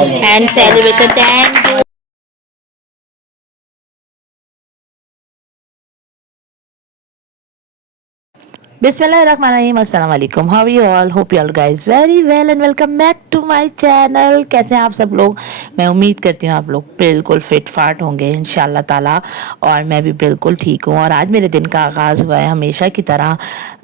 and celebration. Thank you. Bismillahirrahmanirrahim. Assalamu alaikum. How are you all? Hope you all guys very well and welcome back to my channel. कैसे हैं आप सब लोग? मैं उम्मीद करती हूँ आप लोग बिल्कुल फिट फाट होंगे इंशाल्लाह ताला, और मैं भी बिल्कुल ठीक हूँ। और आज मेरे दिन का आगाज़ हुआ है हमेशा की तरह।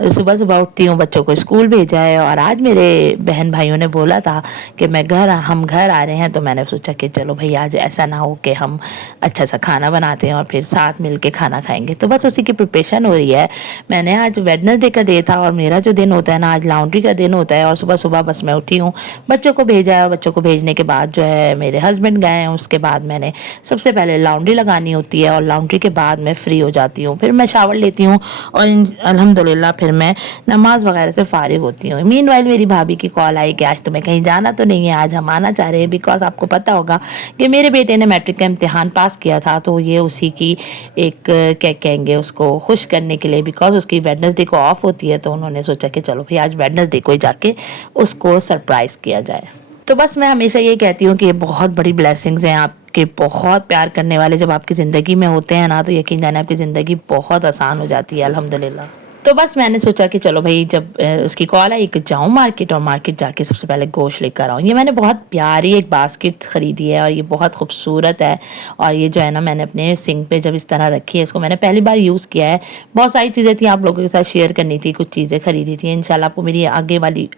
सुबह सुबह उठती हूँ, बच्चों को स्कूल भेजा है, और आज मेरे बहन भाइयों ने बोला था कि हम घर आ रहे हैं, तो मैंने सोचा कि चलो भाई आज ऐसा ना हो कि हम अच्छा सा खाना बनाते हैं और फिर साथ मिल के खाना खाएँगे। तो बस उसी की प्रिपरेशन हो रही है। मैंने आज वेडनेसडे का डे था, और मेरा जो दिन होता है ना, आज लॉन्ड्री का दिन होता है। और सुबह सुबह बस मैं उठी हूँ, बच्चों को भेजा है, और बच्चों को भेजने के बाद जो है मेरे हस्बैंड गए हैं। उसके बाद मैंने सबसे पहले लॉन्ड्री लगानी होती है, और लॉन्ड्री के बाद मैं फ्री हो जाती हूँ। फिर मैं शावर लेती हूँ, और अल्हम्दुलिल्लाह फिर मैं नमाज वगैरह से फारिग होती हूँ। मीनवाइल मेरी भाभी की कॉल आई कि आज तुम्हें कहीं जाना तो नहीं है, आज हम आना चाह रहे हैं। बिकॉज आपको पता होगा कि मेरे बेटे ने मैट्रिक का इम्तिहान पास किया था, तो ये उसी की एक क्या कहेंगे उसको खुश करने के लिए, बिकॉज उसकी वेडनेसडे को ऑफ होती है, तो उन्होंने सोचा कि चलो भाई आज वेडनेसडे को ही जाके उसको सरप्राइज़ किया जाए। तो बस मैं हमेशा ये कहती हूँ कि ये बहुत बड़ी ब्लेसिंग्स हैं आपके बहुत प्यार करने वाले जब आपकी ज़िंदगी में होते हैं ना, तो यकीन जाने आपकी ज़िंदगी बहुत आसान हो जाती है अल्हम्दुलिल्लाह। तो बस मैंने सोचा कि चलो भाई जब उसकी कॉल आई कि जाऊँ मार्केट, और मार्केट जाके सबसे पहले गोश्त लेकर आऊँ। ये मैंने बहुत प्यारी एक बास्केट ख़रीदी है, और ये बहुत खूबसूरत है। और ये जो है ना, मैंने अपने सिंक पे जब इस तरह रखी है, इसको मैंने पहली बार यूज़ किया है। बहुत सारी चीज़ें थी आप लोगों के साथ शेयर करनी थी, कुछ चीज़ें ख़रीदी थी। इंशाल्लाह आपको मेरी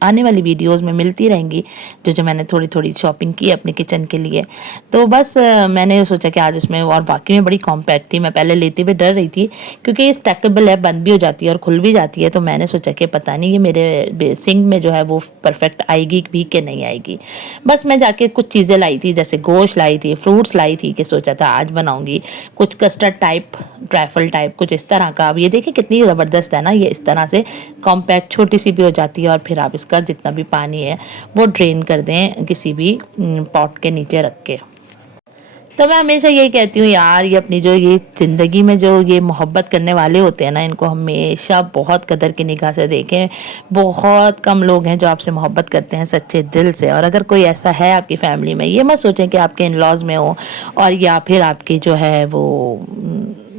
आने वाली वीडियोज़ में मिलती रहेंगी, जो मैंने थोड़ी थोड़ी शॉपिंग की अपने किचन के लिए। तो बस मैंने सोचा कि आज उसमें, और वाकई में बड़ी कॉम्पैक्ट थी। मैं पहले लेते हुए डर रही थी, क्योंकि ये स्टैकेबल है, बंद भी हो जाती है और खुल भी जाती है। तो मैंने सोचा कि पता नहीं ये मेरे सिंक में जो है वो परफेक्ट आएगी भी कि नहीं आएगी। बस मैं जाके कुछ चीज़ें लाई थी, जैसे गोश्त लाई थी, फ्रूट्स लाई थी, कि सोचा था आज बनाऊंगी कुछ कस्टर्ड टाइप, ट्रैफल टाइप, कुछ इस तरह का। अब ये देखिए कितनी ज़बरदस्त है ना, ये इस तरह से कॉम्पैक्ट छोटी सी भी हो जाती है। और फिर आप इसका जितना भी पानी है वो ड्रेन कर दें किसी भी पॉट के नीचे रख के। तो मैं हमेशा यही कहती हूँ यार, ये अपनी जो ये ज़िंदगी में जो ये मोहब्बत करने वाले होते हैं ना, इनको हमेशा बहुत कदर की निगाह से देखें। बहुत कम लोग हैं जो आपसे मोहब्बत करते हैं सच्चे दिल से। और अगर कोई ऐसा है आपकी फैमिली में, ये मत सोचें कि आपके इन लॉज में हो, और या फिर आपकी जो है वो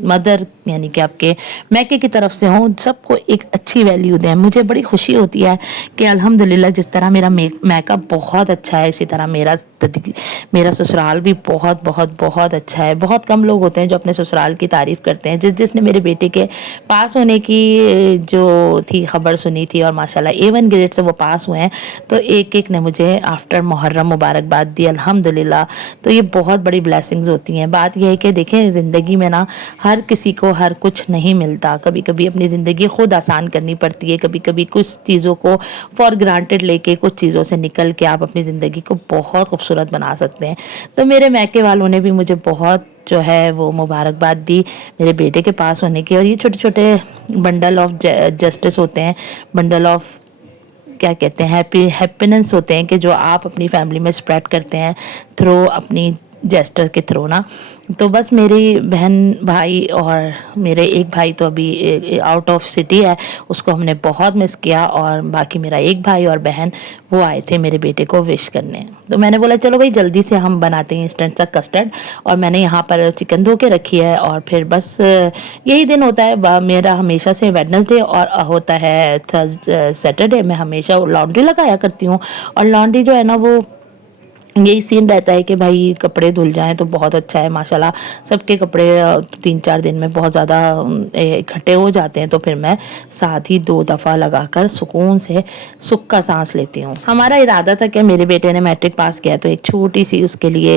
मदर यानी कि आपके मैके की तरफ से हों। सबको एक अच्छी वैल्यू दें। मुझे बड़ी खुशी होती है कि अल्हम्दुलिल्लाह जिस तरह मेरा मैका बहुत अच्छा है, इसी तरह मेरा ससुराल भी बहुत बहुत बहुत अच्छा है। बहुत कम लोग होते हैं जो अपने ससुराल की तारीफ़ करते हैं। जिसने मेरे बेटे के पास होने की जो थी खबर सुनी थी, और माशाल्लाह A1 ग्रेड से वो पास हुए हैं, तो एक एक ने मुझे आफ्टर मुहर्रम मुबारकबाद दी अल्हम्दुलिल्लाह। तो ये बहुत बड़ी ब्लेसिंग्स होती हैं। बात यह है कि देखें ज़िंदगी में ना हर किसी को हर कुछ नहीं मिलता। कभी कभी अपनी ज़िंदगी खुद आसान करनी पड़ती है। कभी कभी कुछ चीज़ों को फॉर ग्रांटेड लेके, कुछ चीज़ों से निकल के आप अपनी ज़िंदगी को बहुत खूबसूरत बना सकते हैं। तो मेरे मैके वालों ने भी मुझे बहुत जो है वो मुबारकबाद दी मेरे बेटे के पास होने की। और ये छोटे छोटे बंडल ऑफ जस्टिस होते हैं, बंडल ऑफ क्या कहते हैं हैप्पीनेस होते हैं, कि जो आप अपनी फैमिली में स्प्रेड करते हैं थ्रू अपनी जेस्टर के थ्रू ना। तो बस मेरी बहन भाई, और मेरे एक भाई तो अभी आउट ऑफ सिटी है, उसको हमने बहुत मिस किया। और बाकी मेरा एक भाई और बहन वो आए थे मेरे बेटे को विश करने। तो मैंने बोला चलो भाई जल्दी से हम बनाते हैं इंस्टेंट सा कस्टर्ड। और मैंने यहाँ पर चिकन धो के रखी है, और फिर बस यही दिन होता है मेरा हमेशा से। वेडनेसडे और होता है सैटरडे, मैं हमेशा लॉन्ड्री लगाया करती हूँ। और लॉन्ड्री जो है ना, वो यही सीन रहता है कि भाई कपड़े धुल जाएं तो बहुत अच्छा है। माशाल्लाह सबके कपड़े 3-4 दिन में बहुत ज़्यादा इकट्ठे हो जाते हैं, तो फिर मैं साथ ही 2 दफ़ा लगाकर सुकून से सुख का सांस लेती हूँ। हमारा इरादा था कि मेरे बेटे ने मैट्रिक पास किया, तो एक छोटी सी उसके लिए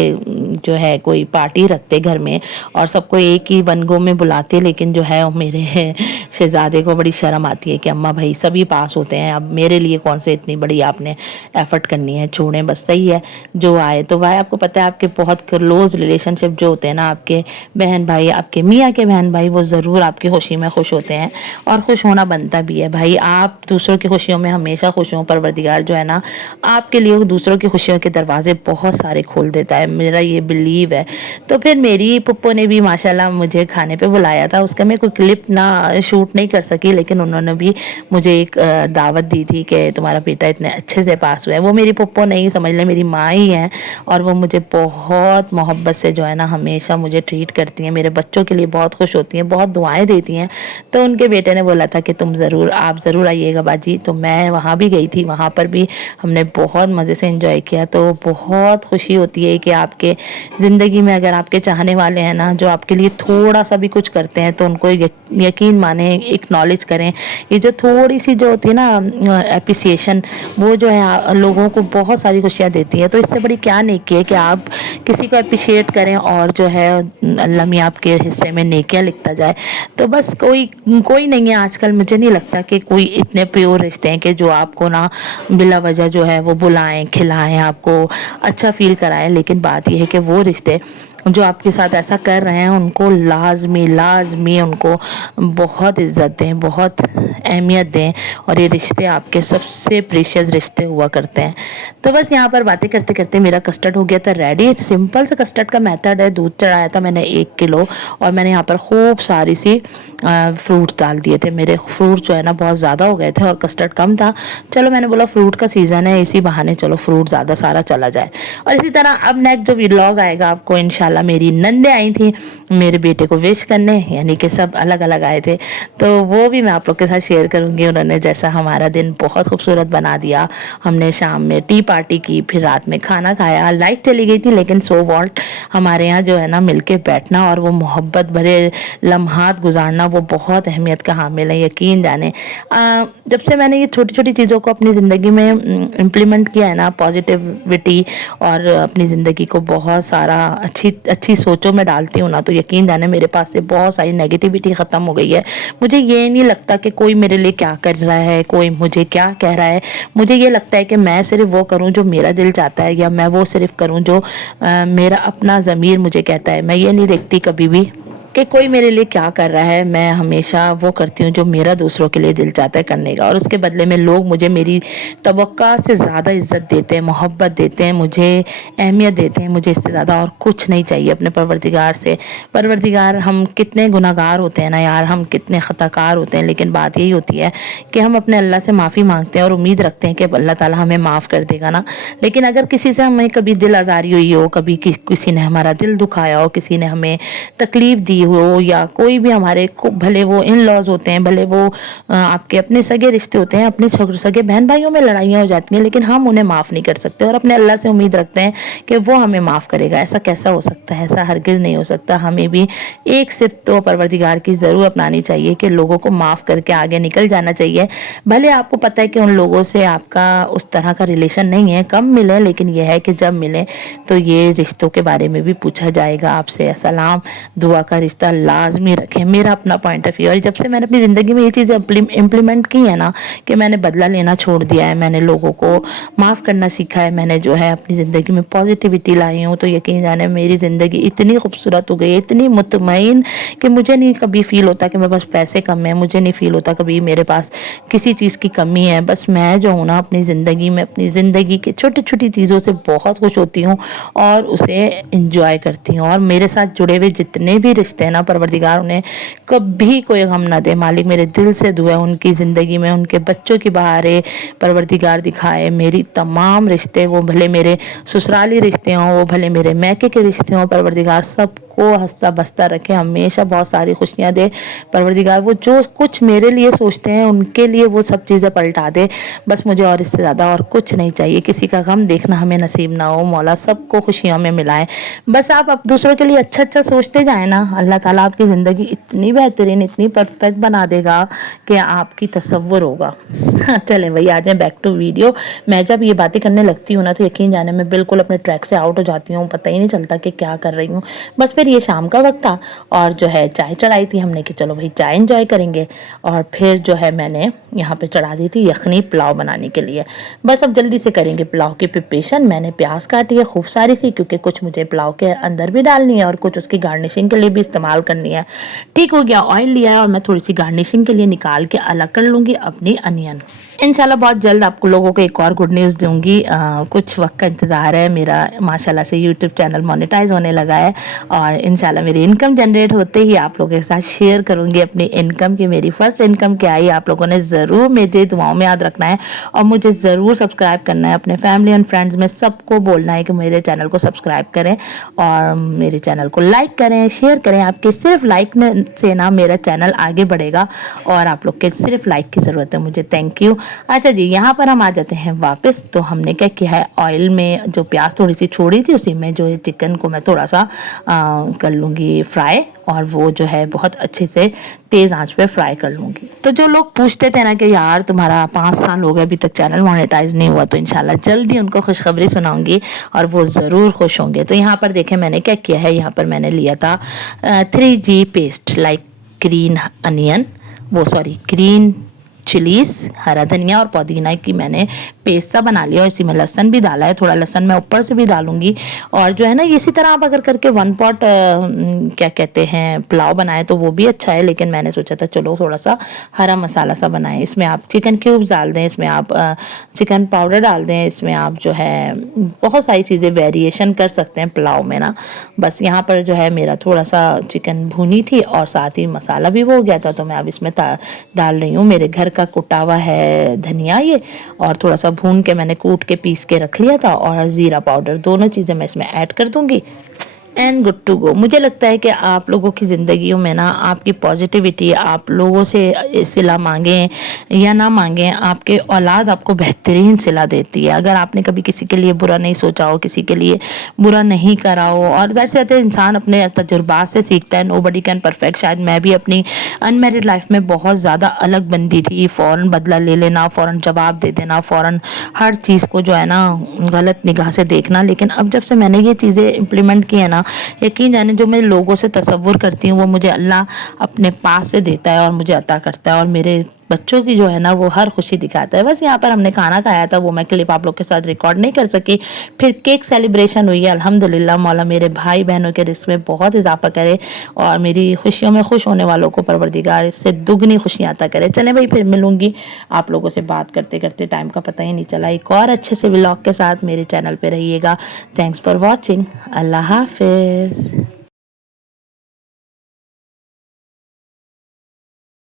जो है कोई पार्टी रखते घर में, और सबको एक ही वन गो में बुलाते। लेकिन जो है मेरे शहजादे को बड़ी शर्म आती है कि अम्मा भाई सभी पास होते हैं, अब मेरे लिए कौन से इतनी बड़ी आपने एफर्ट करनी है, छोड़ें बस, सही है जो आए तो भाई। आपको पता है आपके बहुत क्लोज रिलेशनशिप जो होते हैं ना, आपके बहन भाई, आपके मियाँ के बहन भाई, वो ज़रूर आपकी खुशी में खुश होते हैं, और खुश होना बनता भी है भाई। आप दूसरों की खुशियों में हमेशा खुश हों। परवरदिगार जो है ना, आपके लिए दूसरों की खुशियों के दरवाजे बहुत सारे खोल देता है, मेरा ये बिलीव है। तो फिर मेरी पुप्पो ने भी माशाल्लाह मुझे खाने पे बुलाया था। उसका मैं कोई क्लिप ना शूट नहीं कर सकी, लेकिन उन्होंने भी मुझे एक दावत दी थी कि तुम्हारा बेटा इतने अच्छे से पास हुआ है। वो मेरी पुप्पो नहीं, समझ लें मेरी माँ ही हैं और वो मुझे बहुत मोहब्बत से जो है ना हमेशा मुझे ट्रीट करती हैं, मेरे बच्चों के लिए बहुत खुश होती हैं, बहुत दुआएं देती हैं। तो उनके बेटे ने बोला था कि आप ज़रूर आइएगा बाजी, तो मैं वहाँ भी गई थी। वहाँ पर भी हमने बहुत मज़े से एंजॉय किया। तो बहुत खुशी होती है कि आपके ज़िंदगी में अगर आपके चाहने वाले हैं ना, जो आपके लिए थोड़ा सा भी कुछ करते हैं, तो उनको यकीन माने, एक्नॉलेज करें। ये जो थोड़ी सी जो होती है ना एप्रिसिएशन, वो जो है लोगों को बहुत सारी खुशियाँ देती है। तो इससे बड़ी क्या नेकी है कि आप किसी को अप्रिशिएट करें और जो है अल्लाह मियाँ आपके हिस्से में नेकियां लिखता जाए। तो बस कोई नहीं है आजकल, मुझे नहीं लगता कि कोई इतने प्योर रिश्ते हैं कि जो आपको ना बिला वजह जो है वो बुलाएं, खिलाएं, आपको अच्छा फील कराएं। लेकिन बात यह है कि वो रिश्ते जो आपके साथ ऐसा कर रहे हैं उनको लाजमी उनको बहुत इज़्ज़त दें, बहुत अहमियत दें, और ये रिश्ते आपके सबसे प्रीशियस रिश्ते हुआ करते हैं। तो बस यहाँ पर बातें करते करते मेरा कस्टर्ड हो गया था रेडी। सिंपल से कस्टर्ड का मेथड है, दूध चढ़ाया था मैंने 1 किलो, और मैंने यहाँ पर खूब सारी सी फ्रूट्स डाल दिए थे। मेरे फ्रूट जो है ना बहुत ज़्यादा हो गए थे और कस्टर्ड कम था। चलो मैंने बोला फ्रूट का सीज़न है, इसी बहाने चलो फ्रूट ज़्यादा सारा चला जाए। और इसी तरह अब नेक्स्ट जो व्लॉग आएगा आपको इंशाल्लाह, मेरी नंदे आई थी मेरे बेटे को विश करने, यानी कि सब अलग अलग आए थे, तो वो भी मैं आप लोग के साथ शेयर करूँगी। उन्होंने जैसा हमारा दिन बहुत खूबसूरत बना दिया। हमने शाम में टी पार्टी की, फिर रात में खाना खाया। लाइट चली गई थी लेकिन सो वॉल्ट, हमारे यहाँ जो है ना मिलके बैठना और वो मोहब्बत भरे लम्हात गुजारना वो बहुत अहमियत का हामिल है, यकीन जाने। जब से मैंने ये छोटी छोटी चीज़ों को अपनी ज़िंदगी में इम्प्लीमेंट किया है ना, पॉजिटिविटी, और अपनी ज़िंदगी को बहुत सारा अच्छी सोचों में डालती हूँ ना, तो यकीन जाने मेरे पास से बहुत सारी नेगेटिविटी ख़त्म हो गई है। मुझे ये नहीं लगता कि कोई मेरे लिए क्या कर रहा है, कोई मुझे क्या कह रहा है। मुझे ये लगता है कि मैं सिर्फ वो करूँ जो मेरा दिल चाहता है, या मैं वो सिर्फ करूँ जो मेरा अपना ज़मीर मुझे कहता है। मैं ये नहीं देखती कभी भी कि कोई मेरे लिए क्या कर रहा है। मैं हमेशा वो करती हूँ जो मेरा दूसरों के लिए दिल चाहता है करने का, और उसके बदले में लोग मुझे मेरी तवक्का से ज़्यादा इज़्ज़त देते हैं, मोहब्बत देते हैं, मुझे अहमियत देते हैं। मुझे इससे ज़्यादा और कुछ नहीं चाहिए अपने परवरदिगार से। परवरदिगार, हम कितने गुनाहगार होते हैं ना यार, हम कितने ख़ताकार होते हैं, लेकिन बात यही होती है कि हम अपने अल्लाह से माफ़ी मांगते हैं और उम्मीद रखते हैं कि अल्लाह ताला हमें माफ़ कर देगा ना। लेकिन अगर किसी से हमें कभी दिल आज़ारी हुई हो, कभी किसी ने हमारा दिल दुखाया हो, किसी ने हमें तकलीफ़ दी हो, या कोई भी हमारे को, भले वो इन लॉज होते हैं, भले वो आपके अपने सगे रिश्ते होते हैं, अपने सगे बहन भाइयों में लड़ाइयाँ हो जाती हैं, लेकिन हम उन्हें माफ़ नहीं कर सकते और अपने अल्लाह से उम्मीद रखते हैं कि वो हमें माफ़ करेगा। ऐसा कैसा हो सकता है? ऐसा हरगिज़ नहीं हो सकता। हमें भी एक सिर्फ तो परवरदिगार की ज़रूर अपनानी चाहिए कि लोगों को माफ़ करके आगे निकल जाना चाहिए। भले आपको पता है कि उन लोगों से आपका उस तरह का रिलेशन नहीं है, कम मिले, लेकिन यह है कि जब मिले तो ये रिश्तों के बारे में भी पूछा जाएगा आपसे। सलाम दुआ का रिश्ता लाजमी रखें, मेरा अपना पॉइंट ऑफ व्यू। और जब से मैंने अपनी ज़िंदगी में ये चीज़ें इम्प्लीमेंट की है ना, कि मैंने बदला लेना छोड़ दिया है, मैंने लोगों को माफ़ करना सीखा है, मैंने जो है अपनी ज़िंदगी में पॉजिटिविटी लाई हूँ, तो यकीन जाने मेरी ज़िंदगी इतनी खूबसूरत हो गई है, इतनी मुतमईन, कि मुझे नहीं कभी फ़ील होता कि मेरे पास पैसे कम है, मुझे नहीं फ़ील होता कभी मेरे पास किसी चीज़ की कमी है। बस मैं जो हूँ ना अपनी ज़िंदगी में, अपनी ज़िंदगी की छोटी छोटी चीज़ों से बहुत खुश होती हूँ और उसे इंजॉय करती हूँ। और मेरे साथ जुड़े हुए जितने भी रिश्ते हैं ना, परवरदिगार उन्हें कभी कोई गम ना दे। मालिक मेरे दिल से दुआ है उनकी ज़िंदगी में उनके बच्चों की बहारें परवरदिगार दिखाए। मेरी तमाम रिश्ते, वो भले मेरे ससुराली रिश्ते हों, वो भले मेरे मैके के रिश्ते हों, परवरदिगार सबको हंसता बसता रखे, हमेशा बहुत सारी खुशियाँ दे परवरदिगार। वो जो कुछ मेरे लिए सोचते हैं उनके लिए वो सब चीज़ें पलटा दे। बस मुझे और इससे ज़्यादा और कुछ नहीं चाहिए। किसी का गम देखना हमें नसीब ना हो। मौला सबको खुशियों में मिलाए। बस आप दूसरों के लिए अच्छा अच्छा सोचते जाए ना, अल्लाह ताला आपकी ज़िंदगी इतनी बेहतरीन, इतनी परफेक्ट बना देगा कि आपकी तसव्वुर होगा। चलें भाई, आ जाएं बैक टू वीडियो। मैं जब ये बातें करने लगती हूँ ना, तो यकीन जाने मैं बिल्कुल अपने ट्रैक से आउट हो जाती हूँ, पता ही नहीं चलता कि क्या कर रही हूँ। बस फिर ये शाम का वक्त था और जो है चाय चढ़ाई थी हमने कि चलो भाई चाय एंजॉय करेंगे। और फिर जो है मैंने यहाँ पे चढ़ा दी थी यखनी पुलाव बनाने के लिए। बस अब जल्दी से करेंगे पुलाव की प्रिपरेशन। मैंने प्याज काटी है खूब सारी सी, क्योंकि कुछ मुझे पुलाव के अंदर भी डालनी है और कुछ उसकी गार्निशिंग के लिए भी इस्तेमाल करनी है। ठीक हो गया, ऑयल लिया है और मैं थोड़ी सी गार्निशिंग के लिए निकाल के अलग कर लूँगी अपनी अनियन। इंशाल्लाह बहुत जल्द आपको लोगों को एक और गुड न्यूज़ दूंगी। कुछ वक्त का इंतज़ार है, मेरा माशाल्लाह से यूट्यूब चैनल मोनेटाइज होने लगा है और इंशाल्लाह मेरी इनकम जनरेट होते ही आप लोगों के साथ शेयर करूंगी अपनी इनकम की। मेरी फर्स्ट इनकम क्या आई, आप लोगों ने ज़रूर मेरे दुआओं में याद रखना है और मुझे ज़रूर सब्सक्राइब करना है। अपने फैमिली एंड फ्रेंड्स में सबको बोलना है कि मेरे चैनल को सब्सक्राइब करें और मेरे चैनल को लाइक करें, शेयर करें। आपके सिर्फ लाइक से ना मेरा चैनल आगे बढ़ेगा और आप लोग के सिर्फ लाइक की ज़रूरत है मुझे। Thank you. अच्छा जी, यहाँ पर हम आ जाते हैं वापस। तो हमने क्या किया है, ऑयल में जो प्याज थोड़ी सी छोड़ी थी उसी में जो है चिकन को मैं थोड़ा सा कर लूँगी फ्राई और वो जो है बहुत अच्छे से तेज़ आंच पे फ्राई कर लूँगी। तो जो लोग पूछते थे ना कि यार तुम्हारा 5 साल हो गए अभी तक चैनल मोनेटाइज नहीं हुआ, तो इंशाल्लाह जल्दी उनको खुशखबरी सुनाऊंगी और वो ज़रूर खुश होंगे। तो यहाँ पर देखें मैंने क्या किया है, यहाँ पर मैंने लिया था 3G paste, like green onion, green chillies, हरा धनिया और पुदीना की मैंने पेस्ट सा बना लिया और इसी में लहसन भी डाला है। थोड़ा लहसन मैं ऊपर से भी डालूंगी और जो है ना इसी तरह आप अगर करके 1 पॉट क्या कहते हैं पुलाव बनाए तो वो भी अच्छा है, लेकिन मैंने सोचा था चलो थोड़ा सा हरा मसाला सा बनाएं। इसमें आप चिकन क्यूब्स डाल दें, इसमें आप चिकन पाउडर डाल दें, इसमें आप जो है बहुत सारी चीज़ें वेरिएशन कर सकते हैं पुलाव में ना। बस यहाँ पर जो है मेरा थोड़ा सा चिकन भुनी थी और साथ ही मसाला भी हो गया था, तो मैं अब इसमें डाल रही हूँ मेरे घर का कुटा हुआ है धनिया ये, और थोड़ा सा भून के मैंने कूट के पीस के रख लिया था और ज़ीरा पाउडर, दोनों चीज़ें मैं इसमें ऐड कर दूँगी एंड गुड टू गो। मुझे लगता है कि आप लोगों की ज़िंदगियों में ना आपकी पॉजिटिविटी, आप लोगों से सिला मांगें या ना मांगें, आपके औलाद आपको बेहतरीन सिला देती है। अगर आपने कभी किसी के लिए बुरा नहीं सोचा हो, किसी के लिए बुरा नहीं करा हो, और ज़ाहिर सी बात है इंसान अपने तजुर्बात से सीखता है, नोबडी कैन परफेक्ट। शायद मैं भी अपनी अनमेरिड लाइफ में बहुत ज़्यादा अलग बंदी थी, फ़ौरन बदला ले लेना, फ़ौरन जवाब दे देना, फ़ौरन हर चीज़ को जो है ना गलत निगाह से देखना। लेकिन अब जब से मैंने ये चीज़ें इम्प्लीमेंट की है ना, यकीन जाने जो मैं लोगों से तसव्वुर करती हूँ वो मुझे अल्लाह अपने पास से देता है और मुझे अता करता है, और मेरे बच्चों की जो है ना वो हर खुशी दिखाता है। बस यहाँ पर हमने खाना खाया था, वो मैं क्लिप आप लोग के साथ रिकॉर्ड नहीं कर सकी। फिर केक सेलिब्रेशन हुई है, अल्हम्दुलिल्लाह मौला मेरे भाई बहनों के रिस्क में बहुत इजाफा करे और मेरी खुशियों में खुश होने वालों को परवरदिगार इससे दुगनी खुशियाँ अता करे। चलें भाई, फिर मिलूंगी आप लोगों से, बात करते करते टाइम का पता ही नहीं चला। एक और अच्छे से व्लॉग के साथ मेरे चैनल पर रहिएगा। Thanks for watching. अल्लाह हाफिज़।